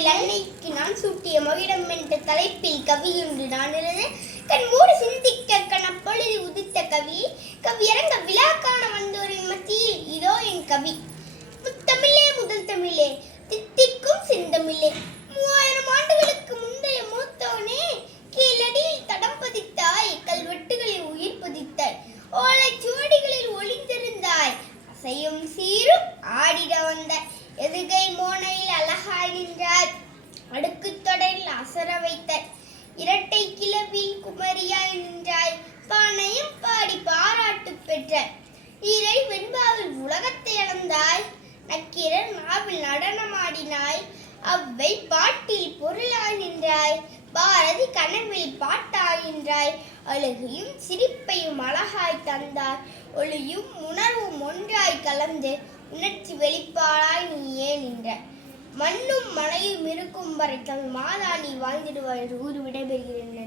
தமிழ் அன்னைக்கு நான் சூட்டிய மகிடம் என்ற தலைப்பில் கவியொன்று நான் எழுதினேன். கண்மூடி சிந்திக்க கணப்பொழுது உதித்த கவி கவியரங்க விழா காண வந்தோரின் மத்தியில் இதோ என் கவி. முத்தமிழே முதல் தமிழே தித்திக்கும் செந்தமிழே, 3000 ஆண்டுகளுக்கு முந்தைய மூத்தோனே, கீழடியில் தடம் பதித்தாய், கல்வெட்டுகளில் உயிர் பதித்தாய், ஓலைச்சுவடிகளில் ஒளிந்திருந்தாய், அசையும் சீரும் ஆடிட வந்த எதுகை மோனையில் அழகாய் நின்றாய், அடுக்கு தொடரில் அசர வைத்தாய், இரட்டை கிளவில் குமரியாய் நின்றாய், பானையும் பாடி பாராட்டு பெற்றாய், ஈரை வெண்பாவில் உலகத்தை அளந்தாய், நக்கீரர் நாவில் நடனமாடினாய், அவ்வை பாட்டில் பொருளாய் நின்றாய், பாரதி கனவில் பாட்டாய் நின்றாய், அழகையும் சிரிப்பையும் அழகாய் தந்தாய், ஒளியும் உணர்வும் ஒன்றாய் கலந்து உணர்ச்சி வெளிப்பாடாய் நீயே நின்றாய். மண்ணும் மலையும் இருக்கும் வரை தமிழ் மாதா நீ வாழ்ந்திடுவாய் என்று கூறி விடைபெறுகிறேன்.